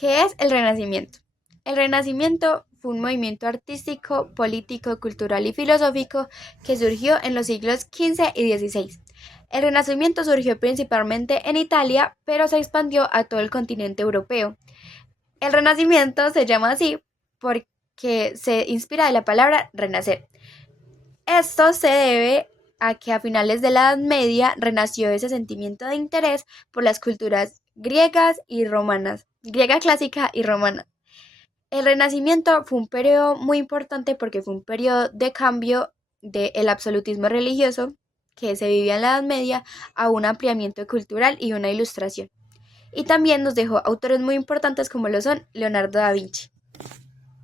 ¿Qué es el Renacimiento? El Renacimiento fue un movimiento artístico, político, cultural y filosófico que surgió en los siglos XV y XVI. El Renacimiento surgió principalmente en Italia, pero se expandió a todo el continente europeo. El Renacimiento se llama así porque se inspira de la palabra renacer. Esto se debe a que a finales de la Edad Media renació ese sentimiento de interés por las culturas griegas y romanas, griega clásica y romana. El Renacimiento fue un periodo muy importante porque fue un periodo de cambio del absolutismo religioso que se vivía en la Edad Media a un ampliamiento cultural y una ilustración. Y también nos dejó autores muy importantes como lo son Leonardo da Vinci.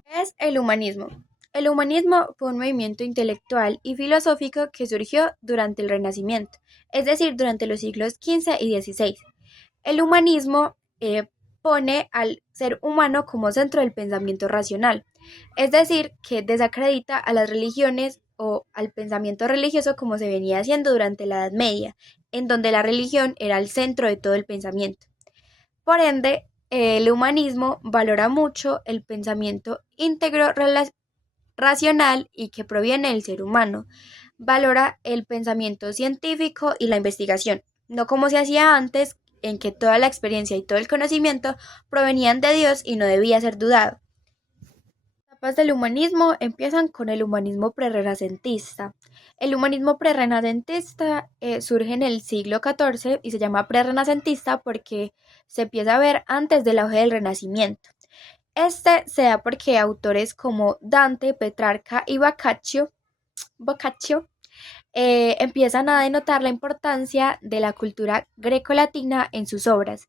¿Qué es el humanismo? El humanismo fue un movimiento intelectual y filosófico que surgió durante el Renacimiento, es decir, durante los siglos XV y XVI. El humanismo pone al ser humano como centro del pensamiento racional, es decir, que desacredita a las religiones o al pensamiento religioso como se venía haciendo durante la Edad Media, en donde la religión era el centro de todo el pensamiento. Por ende, el humanismo valora mucho el pensamiento íntegro, racional y que proviene del ser humano. Valora el pensamiento científico y la investigación, no como se hacía antes, en que toda la experiencia y todo el conocimiento provenían de Dios y no debía ser dudado. Las etapas del humanismo empiezan con el humanismo prerrenacentista. El humanismo prerrenacentista surge en el siglo XIV y se llama prerrenacentista porque se empieza a ver antes del auge del Renacimiento. Este se da porque autores como Dante, Petrarca y Boccaccio empiezan a denotar la importancia de la cultura grecolatina en sus obras,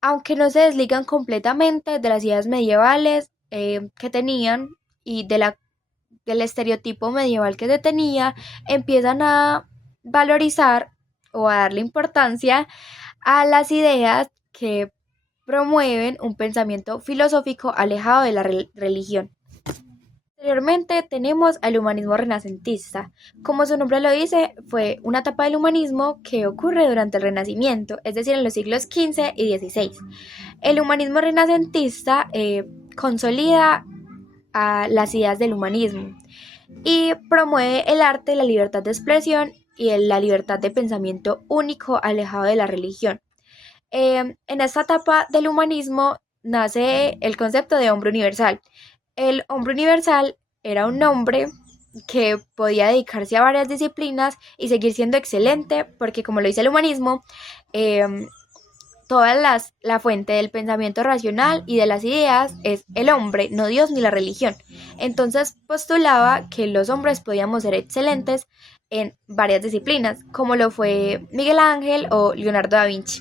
aunque no se desligan completamente de las ideas medievales que tenían y del estereotipo medieval que se tenía, empiezan a valorizar o a darle importancia a las ideas que promueven un pensamiento filosófico alejado de la religión. Posteriormente tenemos al humanismo renacentista. Como su nombre lo dice, fue una etapa del humanismo que ocurre durante el Renacimiento, es decir, en los siglos XV y XVI. El humanismo renacentista consolida a las ideas del humanismo y promueve el arte, la libertad de expresión y la libertad de pensamiento único alejado de la religión. En esta etapa del humanismo nace el concepto de hombre universal. El hombre universal era un hombre que podía dedicarse a varias disciplinas y seguir siendo excelente, porque como lo dice el humanismo, eh, la fuente del pensamiento racional y de las ideas es el hombre, no Dios ni la religión. Entonces postulaba que los hombres podíamos ser excelentes en varias disciplinas, como lo fue Miguel Ángel o Leonardo da Vinci.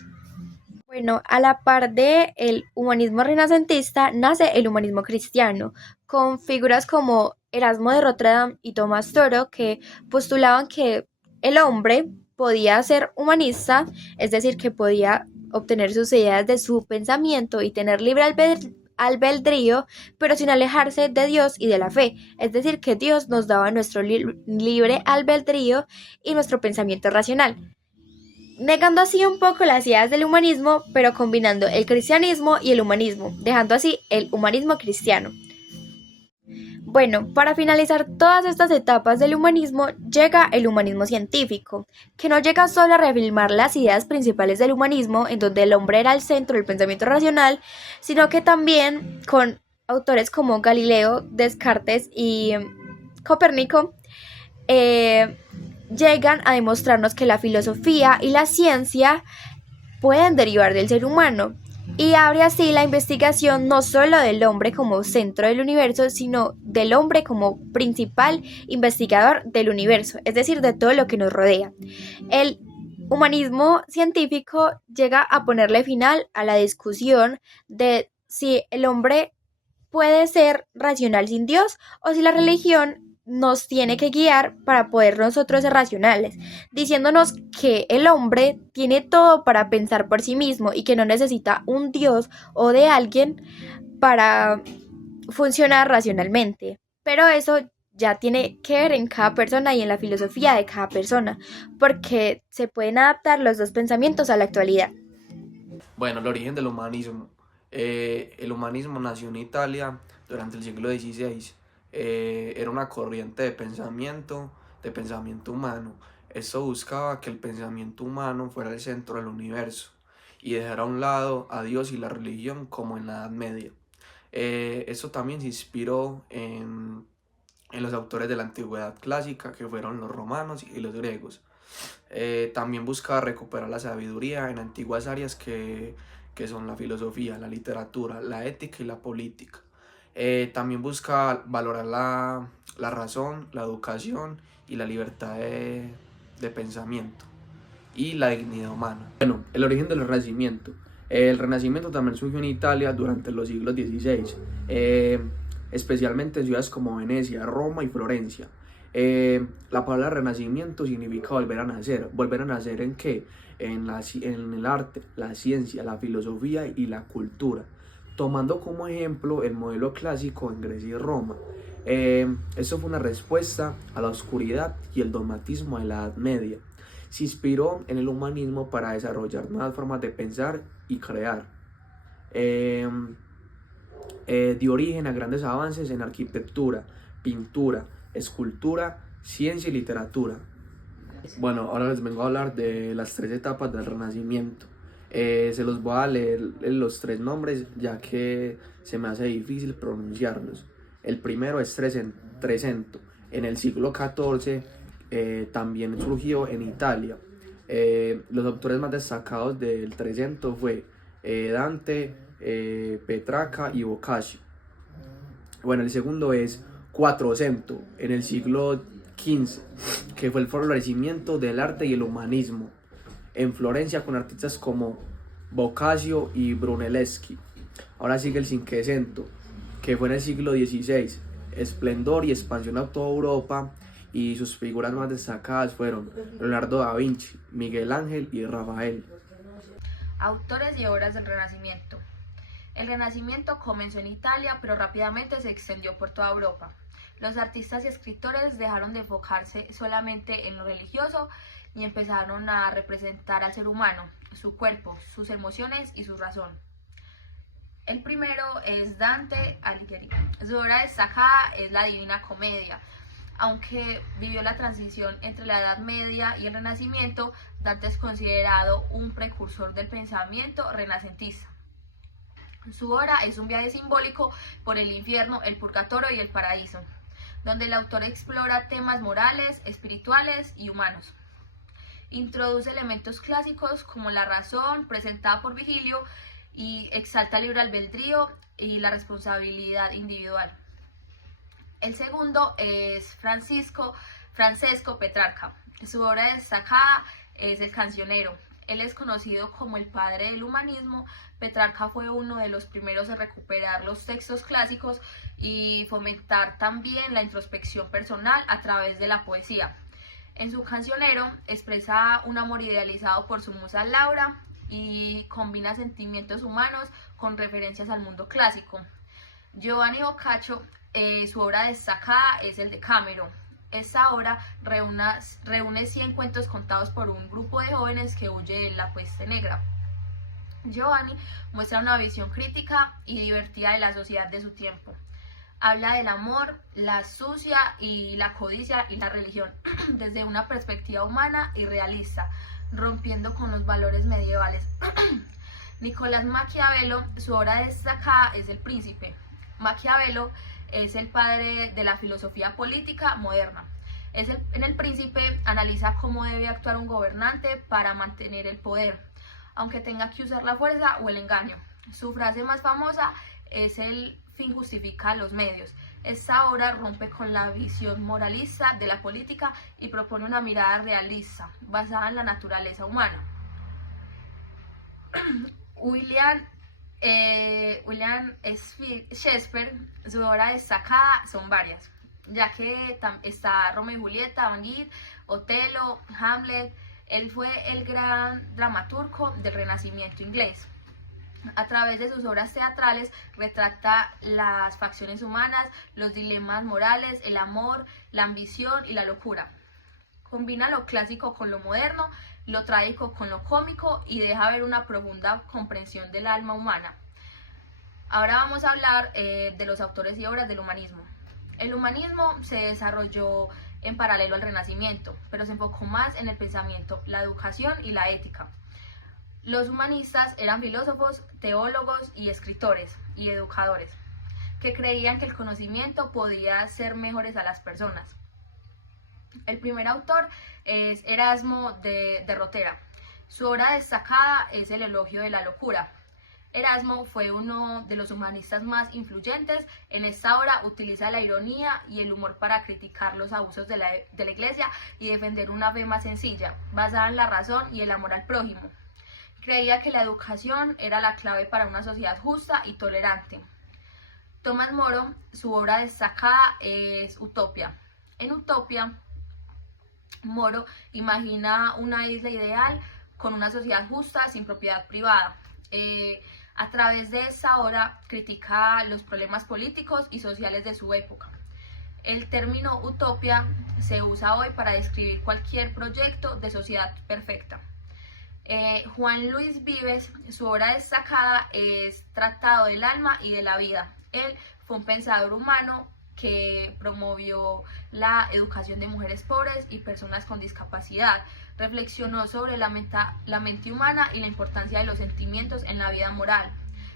Bueno, a la par de el humanismo renacentista nace el humanismo cristiano, con figuras como Erasmo de Rotterdam y Tomás Toro que postulaban que el hombre podía ser humanista, es decir, que podía obtener sus ideas de su pensamiento y tener libre albedrío, pero sin alejarse de Dios y de la fe, es decir, que Dios nos daba nuestro libre albedrío y nuestro pensamiento racional, negando así un poco las ideas del humanismo, pero combinando el cristianismo y el humanismo, dejando así el humanismo cristiano. Bueno, para finalizar todas estas etapas del humanismo, llega el humanismo científico, que no llega solo a reafirmar las ideas principales del humanismo, en donde el hombre era el centro del pensamiento racional, sino que también con autores como Galileo, Descartes y Copérnico, eh, llegan a demostrarnos que la filosofía y la ciencia pueden derivar del ser humano y abre así la investigación no solo del hombre como centro del universo, sino del hombre como principal investigador del universo, es decir, de todo lo que nos rodea. El humanismo científico llega a ponerle final a la discusión de si el hombre puede ser racional sin Dios o si la religión nos tiene que guiar para poder nosotros ser racionales, diciéndonos que el hombre tiene todo para pensar por sí mismo y que no necesita un Dios o de alguien para funcionar racionalmente. Pero eso ya tiene que ver en cada persona y en la filosofía de cada persona, porque se pueden adaptar los dos pensamientos a la actualidad. Bueno, el origen del humanismo. El humanismo nació en Italia durante el siglo XVI. Era una corriente de pensamiento humano. Esto buscaba que el pensamiento humano fuera el centro del universo y dejar a un lado a Dios y la religión como en la Edad Media. Esto también se inspiró en los autores de la antigüedad clásica, que fueron los romanos y los griegos. También buscaba recuperar la sabiduría en antiguas áreas que son la filosofía, la literatura, la ética y la política. También busca valorar la razón, la educación y la libertad de pensamiento y la dignidad humana. Bueno, el origen del Renacimiento. El Renacimiento también surgió en Italia durante los siglos XVI, especialmente en ciudades como Venecia, Roma y Florencia. La palabra Renacimiento significa volver a nacer. ¿Volver a nacer en qué? En el arte, la ciencia, la filosofía y la cultura, tomando como ejemplo el modelo clásico en Grecia y Roma. Eso fue una respuesta a la oscuridad y el dogmatismo de la Edad Media. Se inspiró en el humanismo para desarrollar nuevas formas de pensar y crear. Dio origen a grandes avances en arquitectura, pintura, escultura, ciencia y literatura. Bueno, ahora les vengo a hablar de las tres etapas del Renacimiento. Se los voy a leer los tres nombres ya que se me hace difícil pronunciarlos. El primero es Trecento. En el siglo XIV también surgió en Italia. Los autores más destacados del Trecento fue Dante, Petrarca y Boccaccio. Bueno, el segundo es Quattrocento, en el siglo XV, que fue el florecimiento del arte y el humanismo en Florencia con artistas como Boccaccio y Brunelleschi. Ahora sigue el Cinquecento, que fue en el siglo XVI, esplendor y expansión a toda Europa, y sus figuras más destacadas fueron Leonardo da Vinci, Miguel Ángel y Rafael. Autores y obras del Renacimiento. El Renacimiento comenzó en Italia, pero rápidamente se extendió por toda Europa. Los artistas y escritores dejaron de enfocarse solamente en lo religioso y empezaron a representar al ser humano, su cuerpo, sus emociones y su razón. El primero es Dante Alighieri. Su obra destacada es la Divina Comedia. Aunque vivió la transición entre la Edad Media y el Renacimiento, Dante es considerado un precursor del pensamiento renacentista. Su obra es un viaje simbólico por el infierno, el purgatorio y el paraíso, donde el autor explora temas morales, espirituales y humanos. Introduce elementos clásicos como la razón, presentada por Virgilio, y exalta el libre albedrío y la responsabilidad individual. El segundo es Francesco Petrarca. Su obra destacada es El Cancionero. Él es conocido como el padre del humanismo. Petrarca fue uno de los primeros en recuperar los textos clásicos y fomentar también la introspección personal a través de la poesía. En su Cancionero expresa un amor idealizado por su musa Laura y combina sentimientos humanos con referencias al mundo clásico. Giovanni Boccaccio, su obra destacada es el Decameron. Esta obra reúne 100 cuentos contados por un grupo de jóvenes que huye de la peste negra. Giovanni muestra una visión crítica y divertida de la sociedad de su tiempo. Habla del amor, la astucia y la codicia y la religión desde una perspectiva humana y realista, rompiendo con los valores medievales. Nicolás Maquiavelo, su obra destacada es El Príncipe. Maquiavelo es el padre de la filosofía política moderna. En El Príncipe analiza cómo debe actuar un gobernante para mantener el poder, aunque tenga que usar la fuerza o el engaño. Su frase más famosa es el fin justifica los medios. Esta obra rompe con la visión moralista de la política y propone una mirada realista, basada en la naturaleza humana. William Shakespeare, su obra destacada son varias, ya que está Romeo y Julieta, Van Gogh, Otelo, Hamlet. Él fue el gran dramaturgo del Renacimiento inglés. A través de sus obras teatrales retrata las facciones humanas, los dilemas morales, el amor, la ambición y la locura. Combina lo clásico con lo moderno, lo trágico con lo cómico y deja ver una profunda comprensión del alma humana. Ahora vamos a hablar de los autores y obras del humanismo. El humanismo se desarrolló en paralelo al Renacimiento, pero se enfocó más en el pensamiento, la educación y la ética. Los humanistas eran filósofos, teólogos y escritores y educadores, que creían que el conocimiento podía hacer mejores a las personas. El primer autor es Erasmo de Rotera. Su obra destacada es El elogio de la locura. Erasmo fue uno de los humanistas más influyentes. En esta obra utiliza la ironía y el humor para criticar los abusos de la Iglesia y defender una fe más sencilla, basada en la razón y el amor al prójimo. Creía que la educación era la clave para una sociedad justa y tolerante. Tomás Moro, su obra destacada es Utopia. En Utopia, Moro imagina una isla ideal con una sociedad justa sin propiedad privada. A través de esta obra critica los problemas políticos y sociales de su época. El término utopia se usa hoy para describir cualquier proyecto de sociedad perfecta. Juan Luis Vives, su obra destacada es Tratado del Alma y de la Vida. Él fue un pensador humano que promovió la educación de mujeres pobres y personas con discapacidad. Reflexionó sobre la mente humana y la importancia de los sentimientos en la vida moral.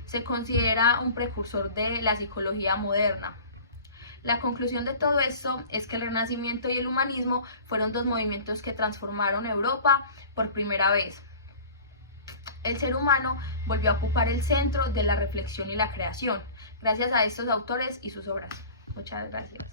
Se considera un precursor de la psicología moderna. La conclusión de todo esto es que el Renacimiento y el humanismo fueron dos movimientos que transformaron Europa por primera vez. El ser humano volvió a ocupar el centro de la reflexión y la creación, gracias a estos autores y sus obras. Muchas gracias.